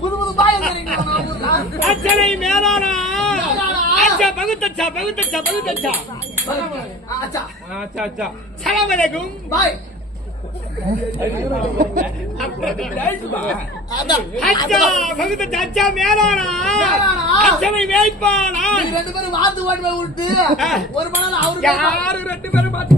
புது புது பாயம் அச்சனை மேலானா பகுத்தச்சா பகுத்தச்சா பகுத்தச்சா அச்சா அச்சா அச்சா சலாம் அலைக்கும் பாய் அச்சா மேலானா அச்சனை மேய்ப்பானா ரெண்டு பேரும் வாத்து ஓட்டு விட்டு ஒரு மணி அவரு யாரு ரெண்டு பேரும் பார்த்து